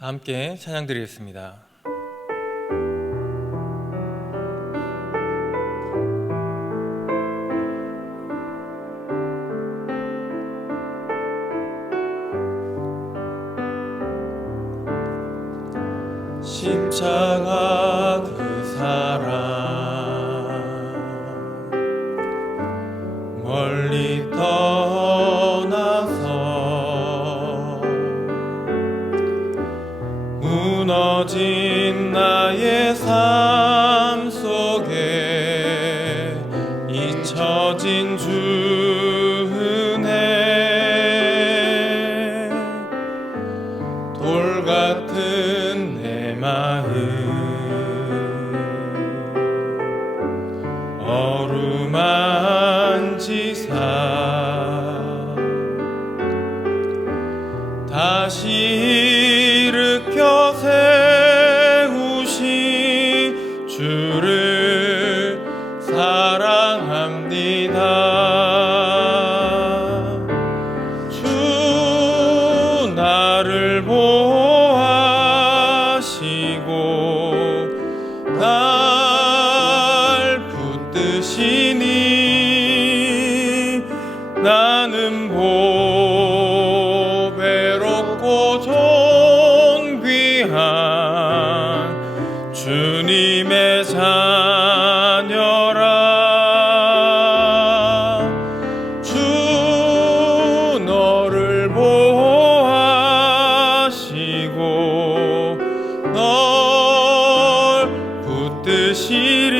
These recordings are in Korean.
함께 찬양 드리겠습니다. 십자가 그 사랑 멀리 떠나서 무너진 나의 삶 속에 잊혀진 주 은혜 돌 같은 내 마음 어루만지사 다시 일으켜 세우신 주를 사랑합니다. 주 나를 보호하시고 날 붙드시니 나는 보배롭고 존귀한 주님의 자녀라. 주 너를 보호하시고 널 붙드시리.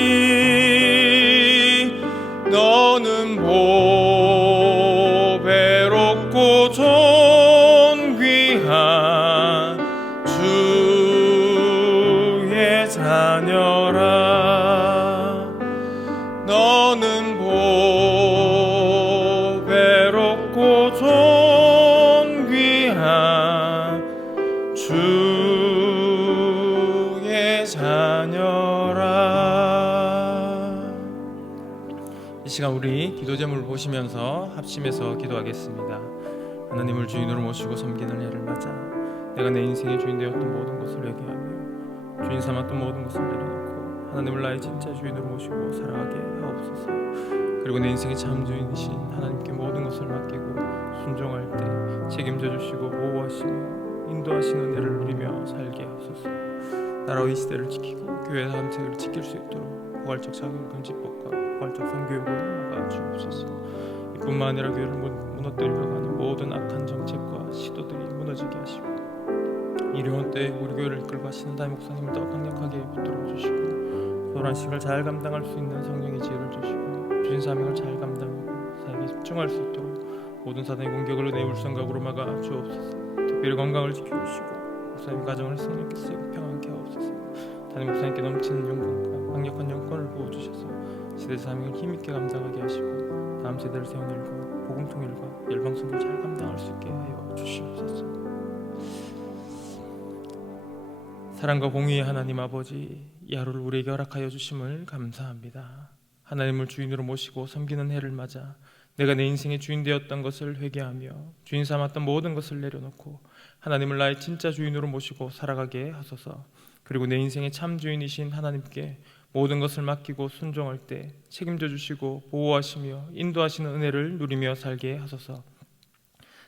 너는 보배롭고 존귀한 주의 자녀라. 너는 보배롭고 존귀한 주의 자녀라. 이 시간 우리 기도 제목을 보시면서 합심해서 기도하겠습니다. 하나님을 주인으로 모시고 섬기는 해를 맞아 내가 내 인생의 주인 되었던 모든 것을 회개하며 주인 삼았던 모든 것을 내려놓고 하나님을 나의 진짜 주인으로 모시고 살아가게 하옵소서. 그리고 내 인생의 참 주인이신 하나님께 모든 것을 맡기고 순종할 때 책임져 주시고 보호하시며 인도하시는 은혜를 누리며 살게 하소서. 나라와 이 시대를 지키고 교회 다음세를 지킬 수 있도록 포괄적 자격금지법과 포괄적 성교육을 막아주옵소서. 이뿐만 아니라 교회를 무너뜨리려고 하는 모든 악한 정책과 시도들이 무너지게 하시고 이르온 때에 우리 교회를 이끌고 하시는 담임 목사님을 더 강력하게 붙들어 주시고 소홀한 식을 잘 감당할 수 있는 성령의 지혜를 주시고 주신 사명을 잘 감당하고 사역에 집중할 수 있도록 모든 사단의 공격을 은혜의 물성각으로 막아 주옵소서. 특별히 건강을 지켜주시고 목사님 가정을 성령께서 평안케 하옵소서. 담임 목사님께 넘치는 영광과 강력한 영권을 부어주셔서 시대 사명을 힘있게 감당하게 하시고 다음 세대를 세운 일과 복음 통일과 열방선을 잘 감당할 수 있게 하여 주시옵소서. 사랑과 공의의 하나님 아버지, 이 하루를 우리에게 허락하여 주심을 감사합니다. 하나님을 주인으로 모시고 섬기는 해를 맞아 내가 내 인생의 주인 되었던 것을 회개하며 주인 삼았던 모든 것을 내려놓고 하나님을 나의 진짜 주인으로 모시고 살아가게 하소서. 그리고 내 인생의 참 주인이신 하나님께 모든 것을 맡기고 순종할 때 책임져 주시고 보호하시며 인도하시는 은혜를 누리며 살게 하소서.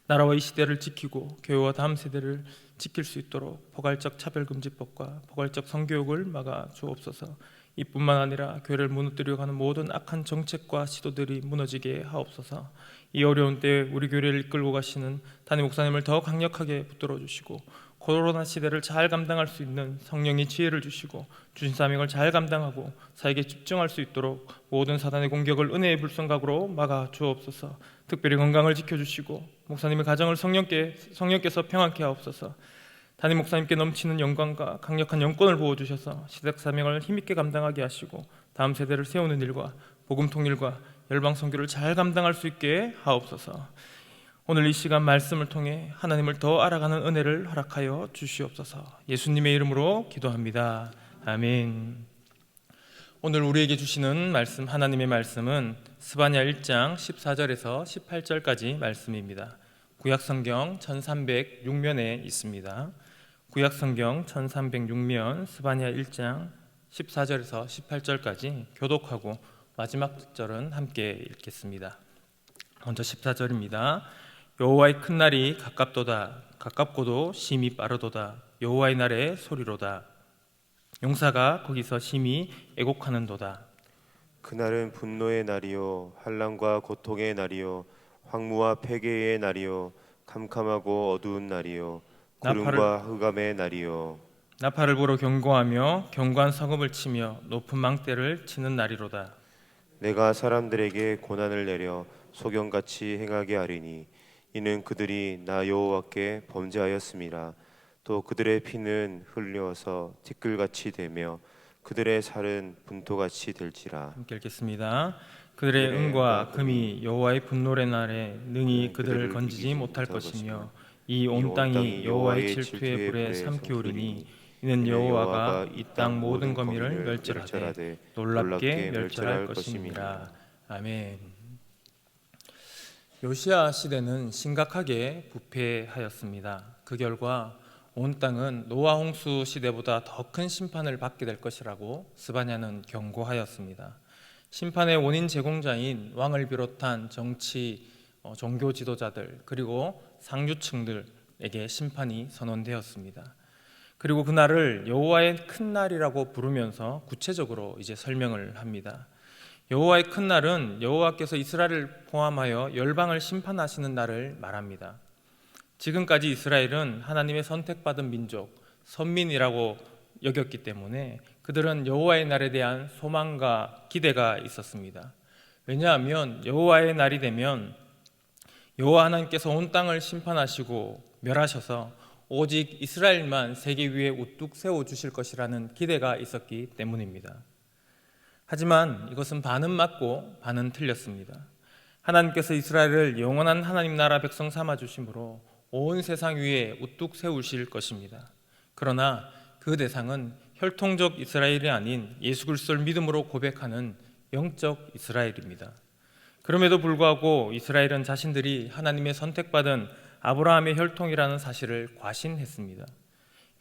나라와 이 시대를 지키고 교회와 다음 세대를 지킬 수 있도록 포괄적 차별금지법과 포괄적 성교육을 막아 주옵소서. 이뿐만 아니라 교회를 무너뜨리려 하는 모든 악한 정책과 시도들이 무너지게 하옵소서. 이 어려운 때에 우리 교회를 이끌고 가시는 담임 목사님을 더 강력하게 붙들어 주시고 코로나 시대를 잘 감당할 수 있는 성령의 지혜를 주시고 주신 사명을 잘 감당하고 사역에 집중할 수 있도록 모든 사단의 공격을 은혜의 불성각으로 막아 주옵소서. 특별히 건강을 지켜주시고 목사님의 가정을 성령께서 평안케 하옵소서. 담임 목사님께 넘치는 영광과 강력한 영권을 부어주셔서 시대 사명을 힘있게 감당하게 하시고 다음 세대를 세우는 일과 복음 통일과 열방 선교를 잘 감당할 수 있게 하옵소서. 오늘 이 시간 말씀을 통해 하나님을 더 알아가는 은혜를 허락하여 주시옵소서. 예수님의 이름으로 기도합니다. 아멘. 오늘 우리에게 주시는 말씀, 하나님의 말씀은 스바냐 1장 14절에서 18절까지 말씀입니다. 구약성경 1306면에 있습니다. 구약성경 1306면 스바냐 1장 14절에서 18절까지 교독하고 마지막 절은 함께 읽겠습니다. 먼저 14절입니다. 여호와의 큰 날이 가깝도다. 가깝고도 심히 빠르도다. 여호와의 날의 소리로다. 용사가 거기서 심히 애곡하는도다. 그날은 분노의 날이요 환난과 고통의 날이요 황무와 폐괴의 날이요 캄캄하고 어두운 날이요 구름과 흑암의 날이요 나팔을 불어 경고하며 견고한 성읍을 치며 높은 망대를 치는 날이로다. 내가 사람들에게 고난을 내려 소경같이 행하게 하리니 이는 그들이 나 여호와께 범죄하였음이라. 또 그들의 피는 흘려서 티끌같이 되며 그들의 살은 분토같이 될지라. 함께 읽겠습니다. 그들의 은과 금이 여호와의 분노의 날에 능히 그들을 건지지 못할 것이며 이 온 땅이 여호와의 질투의 불에 삼키우리니 이는 여호와가 이 땅 모든 거민을 멸절하되 놀랍게 멸절할 것임이라. 아멘. 요시야 시대는 심각하게 부패하였습니다. 그 결과 온 땅은 노아 홍수 시대보다 더 큰 심판을 받게 될 것이라고 스바냐는 경고하였습니다. 심판의 원인 제공자인 왕을 비롯한 정치, 종교 지도자들 그리고 상류층들에게 심판이 선언되었습니다. 그리고 그날을 여호와의 큰 날이라고 부르면서 구체적으로 이제 설명을 합니다. 여호와의 큰 날은 여호와께서 이스라엘을 포함하여 열방을 심판하시는 날을 말합니다. 지금까지 이스라엘은 하나님의 선택받은 민족, 선민이라고 여겼기 때문에 그들은 여호와의 날에 대한 소망과 기대가 있었습니다. 왜냐하면 여호와의 날이 되면 여호와 하나님께서 온 땅을 심판하시고 멸하셔서 오직 이스라엘만 세계 위에 우뚝 세워주실 것이라는 기대가 있었기 때문입니다. 하지만 이것은 반은 맞고 반은 틀렸습니다. 하나님께서 이스라엘을 영원한 하나님 나라 백성 삼아주심으로 온 세상 위에 우뚝 세우실 것입니다. 그러나 그 대상은 혈통적 이스라엘이 아닌 예수 그리스도를 믿음으로 고백하는 영적 이스라엘입니다. 그럼에도 불구하고 이스라엘은 자신들이 하나님의 선택받은 아브라함의 혈통이라는 사실을 과신했습니다.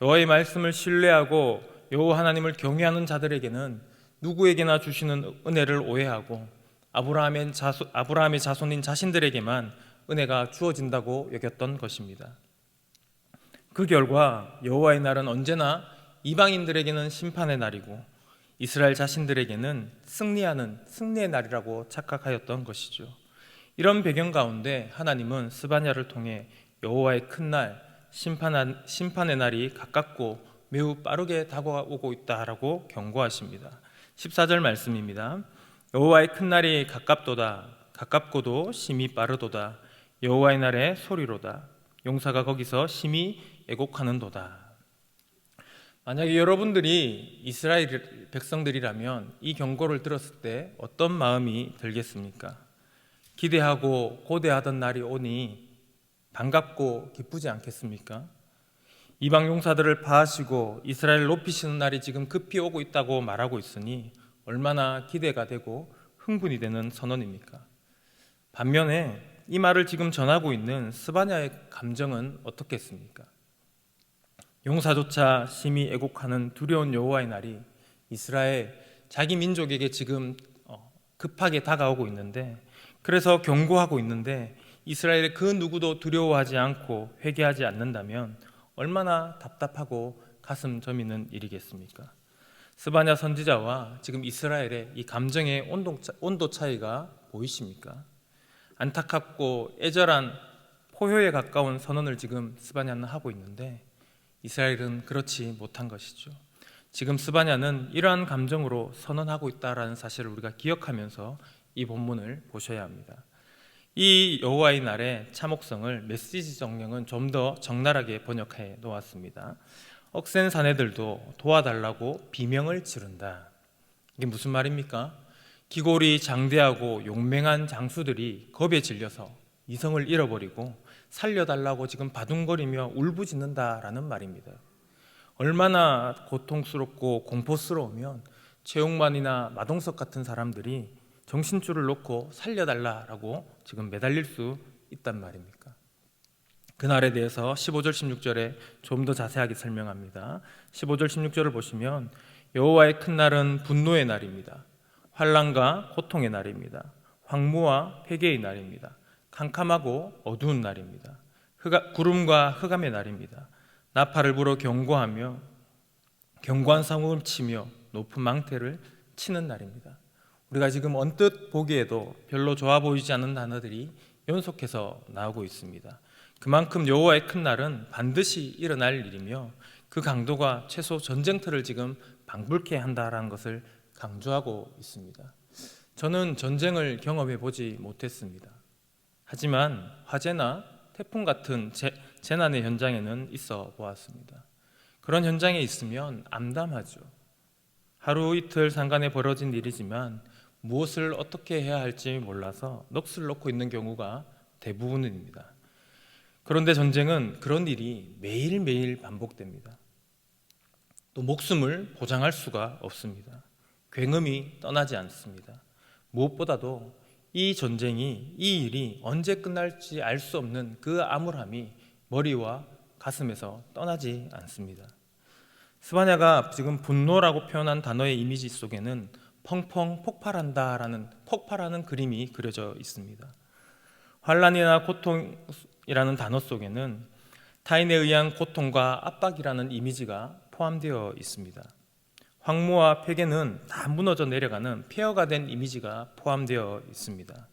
여호와의 말씀을 신뢰하고 여호와 하나님을 경외하는 자들에게는 누구에게나 주시는 은혜를 오해하고 아브라함의 자손인 자신들에게만 은혜가 주어진다고 여겼던 것입니다. 그 결과 여호와의 날은 언제나 이방인들에게는 심판의 날이고 이스라엘 자신들에게는 승리의 날이라고 착각하였던 것이죠. 이런 배경 가운데 하나님은 스바냐를 통해 여호와의 큰 날, 심판의 날이 가깝고 매우 빠르게 다가오고 있다라고 경고하십니다. 14절 말씀입니다. 여호와의 큰 날이 가깝도다. 가깝고도 심히 빠르도다. 여호와의 날의 소리로다. 용사가 거기서 심히 애곡하는도다. 만약에 여러분들이 이스라엘 백성들이라면 이 경고를 들었을 때 어떤 마음이 들겠습니까? 기대하고 고대하던 날이 오니 반갑고 기쁘지 않겠습니까? 이방 용사들을 파하시고 이스라엘을 높이시는 날이 지금 급히 오고 있다고 말하고 있으니 얼마나 기대가 되고 흥분이 되는 선언입니까? 반면에 이 말을 지금 전하고 있는 스바냐의 감정은 어떻겠습니까? 용사조차 심히 애곡하는 두려운 여호와의 날이 이스라엘 자기 민족에게 지금 급하게 다가오고 있는데, 그래서 경고하고 있는데 이스라엘의 그 누구도 두려워하지 않고 회개하지 않는다면 얼마나 답답하고 가슴 저미는 일이겠습니까? 스바냐 선지자와 지금 이스라엘의 이 감정의 온도 차이가 보이십니까? 안타깝고 애절한 포효에 가까운 선언을 지금 스바냐는 하고 있는데 이스라엘은 그렇지 못한 것이죠. 지금 스바냐는 이러한 감정으로 선언하고 있다라는 사실을 우리가 기억하면서 이 본문을 보셔야 합니다. 이 여호와의 날의 참혹성을 메시지 정령은 좀 더 적나라하게 번역해 놓았습니다. 억센 사내들도 도와달라고 비명을 지른다. 이게 무슨 말입니까? 기골이 장대하고 용맹한 장수들이 겁에 질려서 이성을 잃어버리고 살려달라고 지금 바둥거리며 울부짖는다라는 말입니다. 얼마나 고통스럽고 공포스러우면 최용만이나 마동석 같은 사람들이 정신줄을 놓고 살려달라라고 지금 매달릴 수 있단 말입니까? 그날에 대해서 15절 16절에 좀 더 자세하게 설명합니다. 15절 16절을 보시면 여호와의 큰 날은 분노의 날입니다. 환난과 고통의 날입니다. 황무와 회개의 날입니다. 캄캄하고 어두운 날입니다. 구름과 흑암의 날입니다. 나팔을 불어 경고하며 견고한 성음을 치며 높은 망태를 치는 날입니다. 우리가 지금 언뜻 보기에도 별로 좋아 보이지 않는 단어들이 연속해서 나오고 있습니다. 그만큼 여호와의 큰 날은 반드시 일어날 일이며 그 강도가 최소 전쟁터를 지금 방불케 한다라는 것을 강조하고 있습니다. 저는 전쟁을 경험해 보지 못했습니다. 하지만 화재나 태풍 같은 재난의 현장에는 있어 보았습니다. 그런 현장에 있으면 암담하죠. 하루 이틀 상간에 벌어진 일이지만 무엇을 어떻게 해야 할지 몰라서 넋을 놓고 있는 경우가 대부분입니다. 그런데 전쟁은 그런 일이 매일매일 반복됩니다. 또 목숨을 보장할 수가 없습니다. 굉음이 떠나지 않습니다. 무엇보다도 이 전쟁이, 이 일이 언제 끝날지 알 수 없는 그 암울함이 머리와 가슴에서 떠나지 않습니다. 스바냐가 지금 분노라고 표현한 단어의 이미지 속에는 펑펑 폭발하는 그림이 그려져 있습니다. 환난이나 고통이라는 단어 속에는 타인에 의한 고통과 압박이라는 이미지가 포함되어 있습니다. 황무와 폐괴는 다 무너져 내려가는 폐허가 된 이미지가 포함되어 있습니다.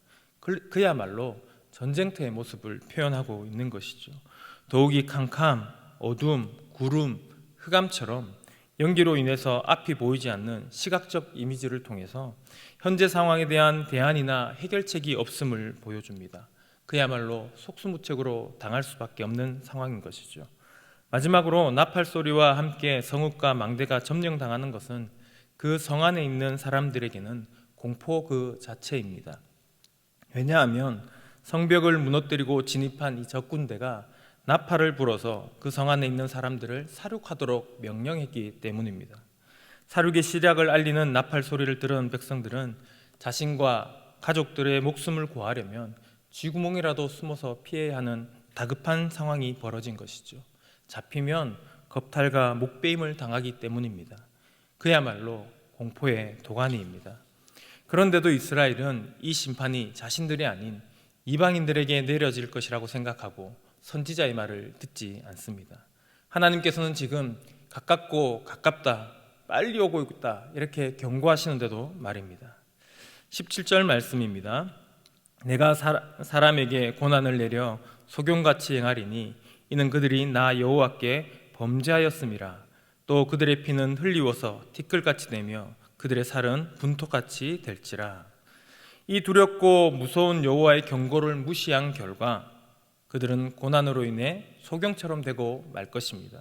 그야말로 전쟁터의 모습을 표현하고 있는 것이죠. 더욱이 캄캄, 어둠, 구름, 흑암처럼 연기로 인해서 앞이 보이지 않는 시각적 이미지를 통해서 현재 상황에 대한 대안이나 해결책이 없음을 보여줍니다. 그야말로 속수무책으로 당할 수밖에 없는 상황인 것이죠. 마지막으로 나팔 소리와 함께 성읍과 망대가 점령당하는 것은 그 성 안에 있는 사람들에게는 공포 그 자체입니다. 왜냐하면 성벽을 무너뜨리고 진입한 이 적군대가 나팔을 불어서 그 성 안에 있는 사람들을 사륙하도록 명령했기 때문입니다. 사륙의 시작을 알리는 나팔 소리를 들은 백성들은 자신과 가족들의 목숨을 구하려면 쥐구멍이라도 숨어서 피해야 하는 다급한 상황이 벌어진 것이죠. 잡히면 겁탈과 목베임을 당하기 때문입니다. 그야말로 공포의 도가니입니다. 그런데도 이스라엘은 이 심판이 자신들이 아닌 이방인들에게 내려질 것이라고 생각하고 선지자의 말을 듣지 않습니다. 하나님께서는 지금 가깝고 가깝다, 빨리 오고 있다 이렇게 경고하시는데도 말입니다. 17절 말씀입니다. 내가 사람에게 고난을 내려 소경같이 행하리니 이는 그들이 나 여호와께 범죄하였음이라. 또 그들의 피는 흘리워서 티끌같이 되며 그들의 살은 분토같이 될지라. 이 두렵고 무서운 여호와의 경고를 무시한 결과 그들은 고난으로 인해 소경처럼 되고 말 것입니다.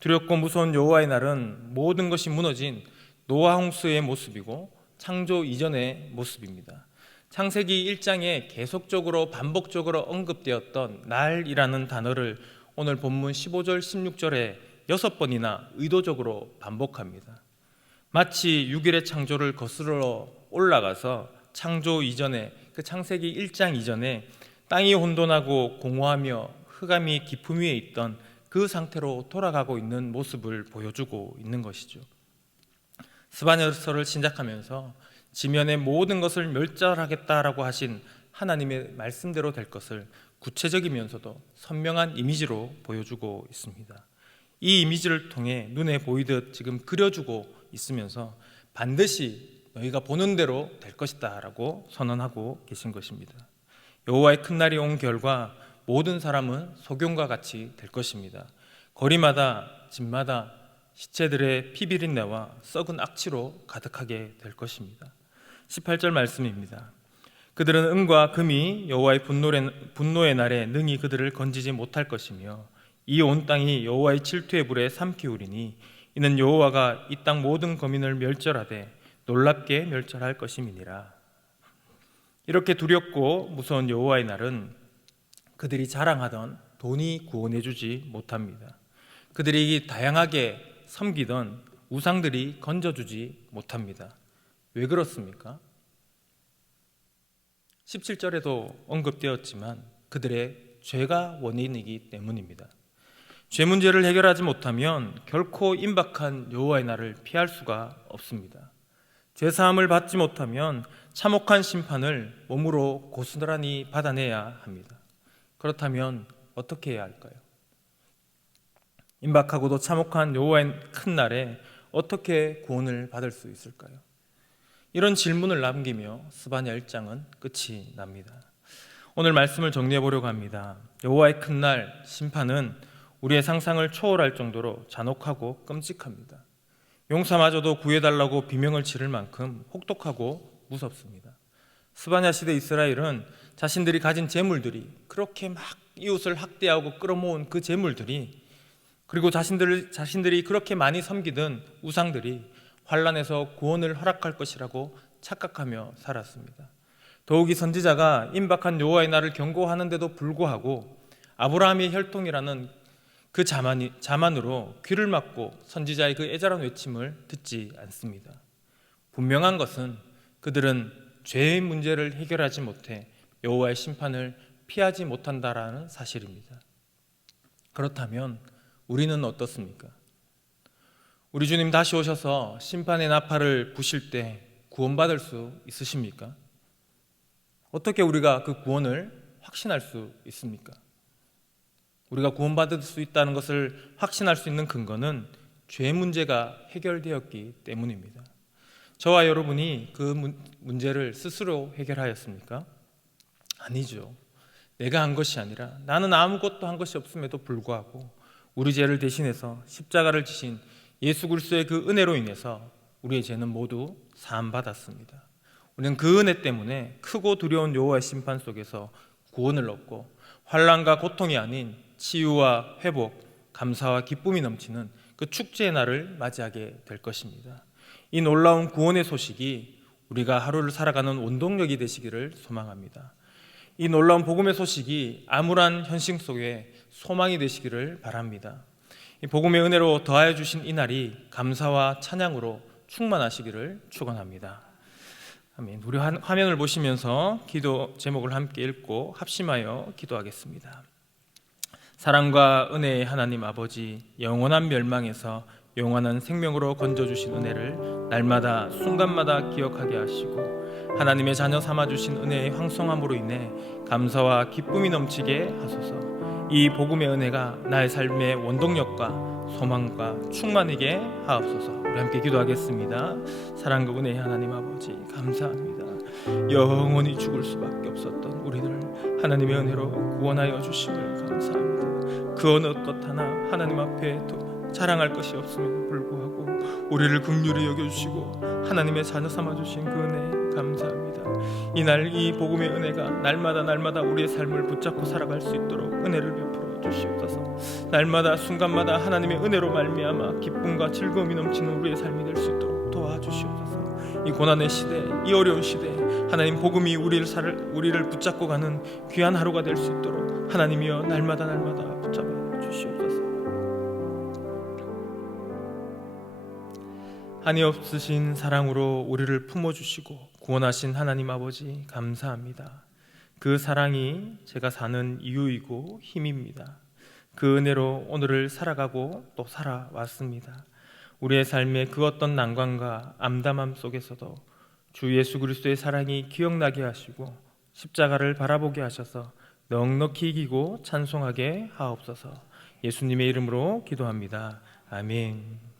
두렵고 무서운 여호와의 날은 모든 것이 무너진 노아 홍수의 모습이고 창조 이전의 모습입니다. 창세기 1장에 계속적으로 반복적으로 언급되었던 날이라는 단어를 오늘 본문 15절 16절에 6번이나 의도적으로 반복합니다. 마치 6일의 창조를 거스러 올라가서 창조 이전에, 그 창세기 1장 이전에 땅이 혼돈하고 공허하며 흑암이 깊음 위에 있던 그 상태로 돌아가고 있는 모습을 보여주고 있는 것이죠. 스바냐서를 시작하면서 지면의 모든 것을 멸절하겠다라고 하신 하나님의 말씀대로 될 것을 구체적이면서도 선명한 이미지로 보여주고 있습니다. 이 이미지를 통해 눈에 보이듯 지금 그려주고 있으면서 반드시 너희가 보는 대로 될 것이다 라고 선언하고 계신 것입니다. 여호와의 큰 날이 온 결과 모든 사람은 소경과 같이 될 것입니다. 거리마다 집마다 시체들의 피비린내와 썩은 악취로 가득하게 될 것입니다. 18절 말씀입니다. 그들은 은과 금이 여호와의 분노의 날에 능히 그들을 건지지 못할 것이며 이 온 땅이 여호와의 질투의 불에 삼키우리니 이는 여호와가 이 땅 모든 거민을 멸절하되 놀랍게 멸절할 것임이니라. 이렇게 두렵고 무서운 여호와의 날은 그들이 자랑하던 돈이 구원해주지 못합니다. 그들이 다양하게 섬기던 우상들이 건져주지 못합니다. 왜 그렇습니까? 17절에도 언급되었지만 그들의 죄가 원인이기 때문입니다. 죄 문제를 해결하지 못하면 결코 임박한 여호와의 날을 피할 수가 없습니다. 죄 사함을 받지 못하면 참혹한 심판을 몸으로 고스란히 받아내야 합니다. 그렇다면 어떻게 해야 할까요? 임박하고도 참혹한 여호와의 큰 날에 어떻게 구원을 받을 수 있을까요? 이런 질문을 남기며 스바냐 1장은 끝이 납니다. 오늘 말씀을 정리해 보려고 합니다. 여호와의 큰 날 심판은 우리의 상상을 초월할 정도로 잔혹하고 끔찍합니다. 용사마저도 구해달라고 비명을 지를 만큼 혹독하고 무섭습니다. 스바냐 시대 이스라엘은 자신들이 가진 재물들이, 그렇게 막 이웃을 학대하고 끌어모은 그 재물들이, 그리고 자신들이 그렇게 많이 섬기던 우상들이 환란에서 구원을 허락할 것이라고 착각하며 살았습니다. 더욱이 선지자가 임박한 여호와의 날을 경고하는데도 불구하고 아브라함의 혈통이라는 그 자만으로 귀를 막고 선지자의 그 애절한 외침을 듣지 않습니다. 분명한 것은 그들은 죄의 문제를 해결하지 못해 여호와의 심판을 피하지 못한다라는 사실입니다. 그렇다면 우리는 어떻습니까? 우리 주님 다시 오셔서 심판의 나팔을 부실 때 구원받을 수 있으십니까? 어떻게 우리가 그 구원을 확신할 수 있습니까? 우리가 구원받을 수 있다는 것을 확신할 수 있는 근거는 죄 문제가 해결되었기 때문입니다. 저와 여러분이 그 문제를 스스로 해결하였습니까? 아니죠. 내가 한 것이 아니라 나는 아무것도 한 것이 없음에도 불구하고 우리 죄를 대신해서 십자가를 지신 예수 그리스도의 그 은혜로 인해서 우리의 죄는 모두 사함받았습니다. 우리는 그 은혜 때문에 크고 두려운 여호와의 심판 속에서 구원을 얻고 환난과 고통이 아닌 치유와 회복, 감사와 기쁨이 넘치는 그 축제의 날을 맞이하게 될 것입니다. 이 놀라운 구원의 소식이 우리가 하루를 살아가는 원동력이 되시기를 소망합니다. 이 놀라운 복음의 소식이 암울한 현실 속에 소망이 되시기를 바랍니다. 이 복음의 은혜로 더하여 주신 이 날이 감사와 찬양으로 충만하시기를 축원합니다. 아멘. 우리 화면을 보시면서 기도 제목을 함께 읽고 합심하여 기도하겠습니다. 사랑과 은혜의 하나님 아버지, 영원한 멸망에서 영원한 생명으로 건져주신 은혜를 날마다 순간마다 기억하게 하시고 하나님의 자녀 삼아주신 은혜의 황성함으로 인해 감사와 기쁨이 넘치게 하소서. 이 복음의 은혜가 나의 삶의 원동력과 소망과 충만하게 하옵소서. 우리 함께 기도하겠습니다. 사랑과 은혜의 하나님 아버지, 감사합니다. 영원히 죽을 수밖에 없었던 우리를 하나님의 은혜로 구원하여 주심을 감사합니다. 그 어느 것 하나 하나님 앞에 자랑할 것이 없음에도 불구하고 우리를 긍휼히 여겨주시고 하나님의 자녀 삼아주신 그 은혜 감사합니다. 이날 이 복음의 은혜가 날마다 우리의 삶을 붙잡고 살아갈 수 있도록 은혜를 베풀어 주시옵소서. 날마다 순간마다 하나님의 은혜로 말미암아 기쁨과 즐거움이 넘치는 우리의 삶이 될 수 있도록 도와주시옵소서. 이 고난의 시대, 이 어려운 시대, 하나님 복음이 우리를 붙잡고 가는 귀한 하루가 될 수 있도록 하나님이여 날마다 붙잡아 주시옵소서. 한이 없으신 사랑으로 우리를 품어주시고 구원하신 하나님 아버지 감사합니다. 그 사랑이 제가 사는 이유이고 힘입니다. 그 은혜로 오늘을 살아가고 또 살아왔습니다. 우리의 삶의 그 어떤 난관과 암담함 속에서도 주 예수 그리스도의 사랑이 기억나게 하시고 십자가를 바라보게 하셔서 넉넉히 이기고 찬송하게 하옵소서. 예수님의 이름으로 기도합니다. 아멘.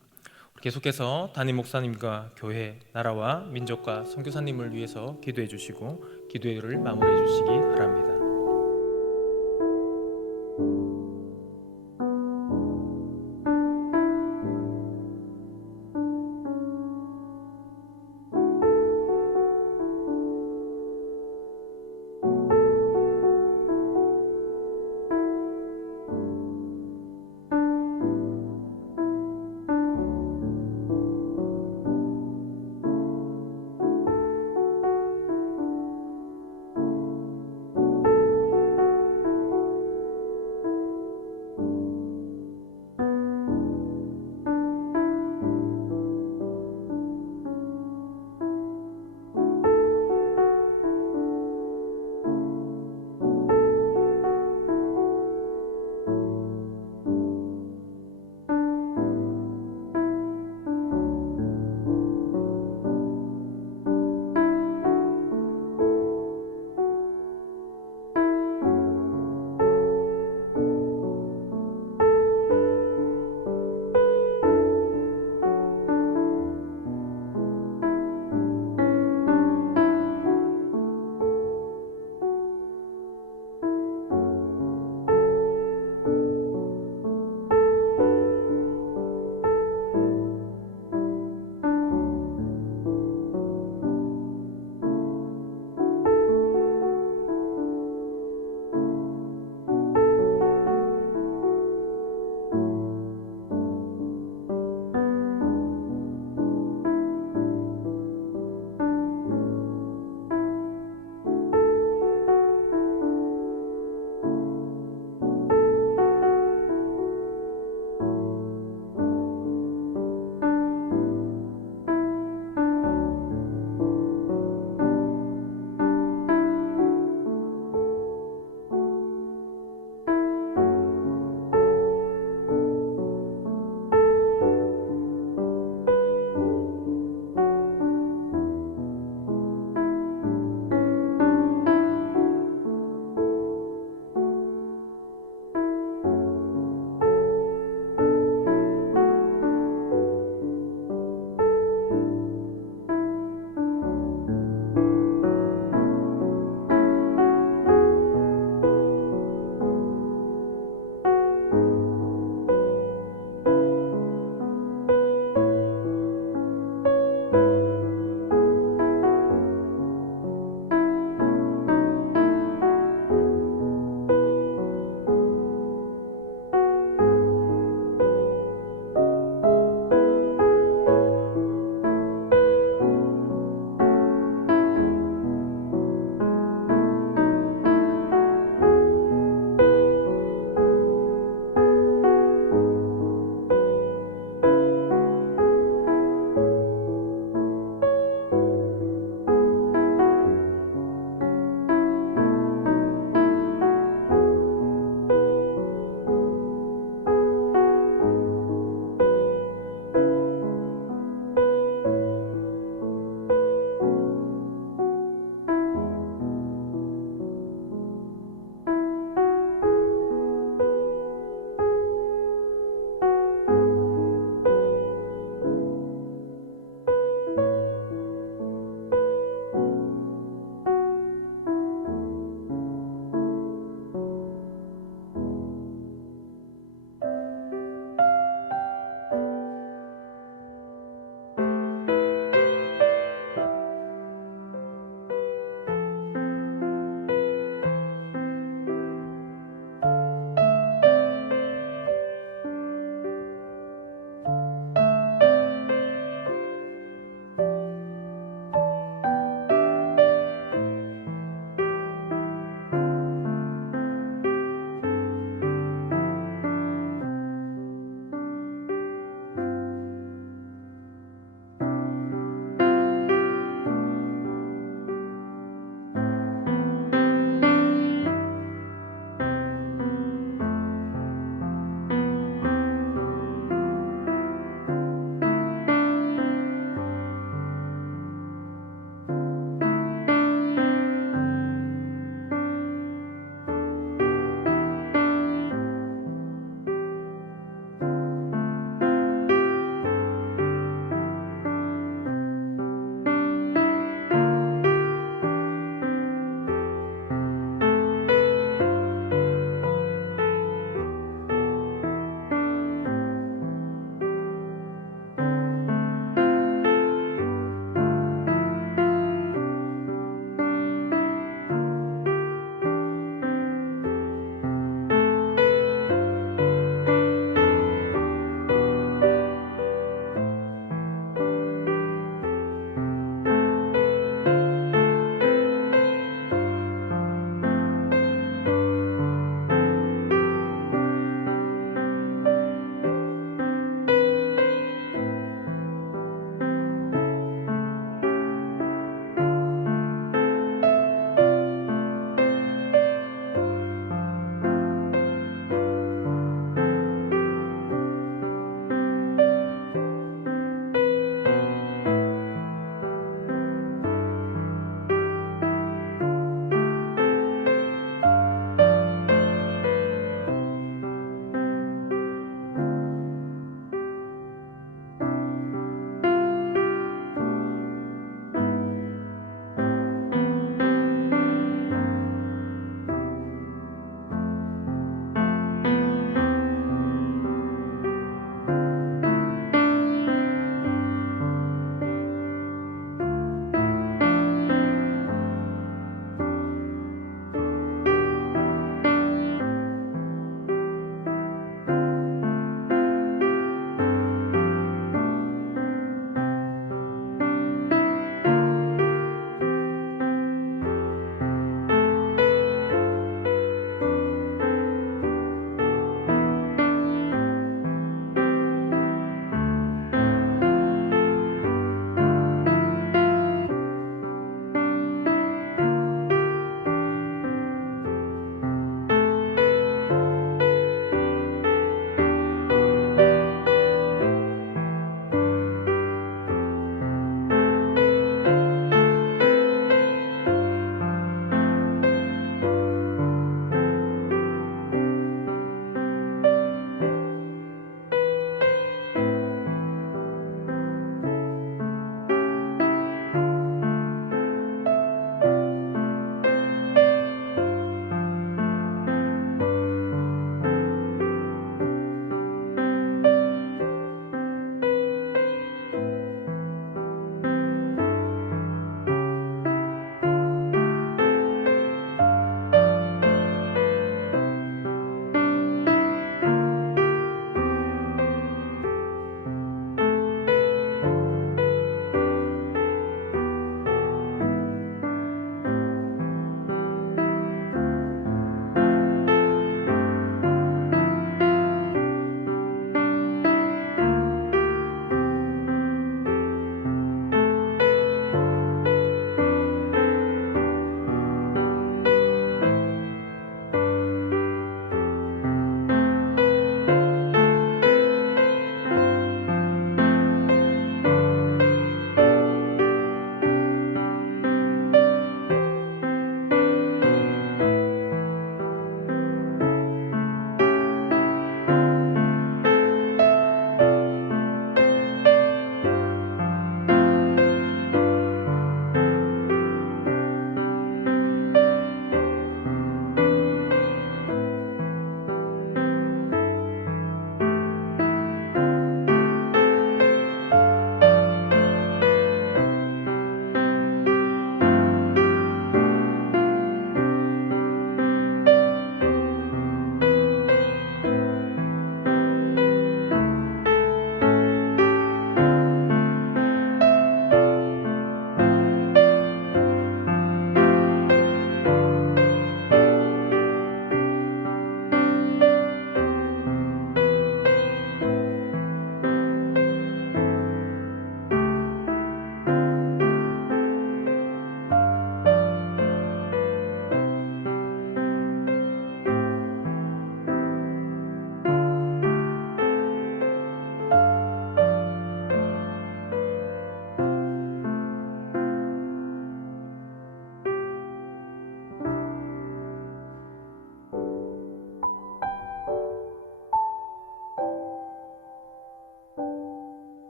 계속해서 담임 목사님과 교회, 나라와 민족과 선교사님을 위해서 기도해 주시고 기도회를 마무리해 주시기 바랍니다.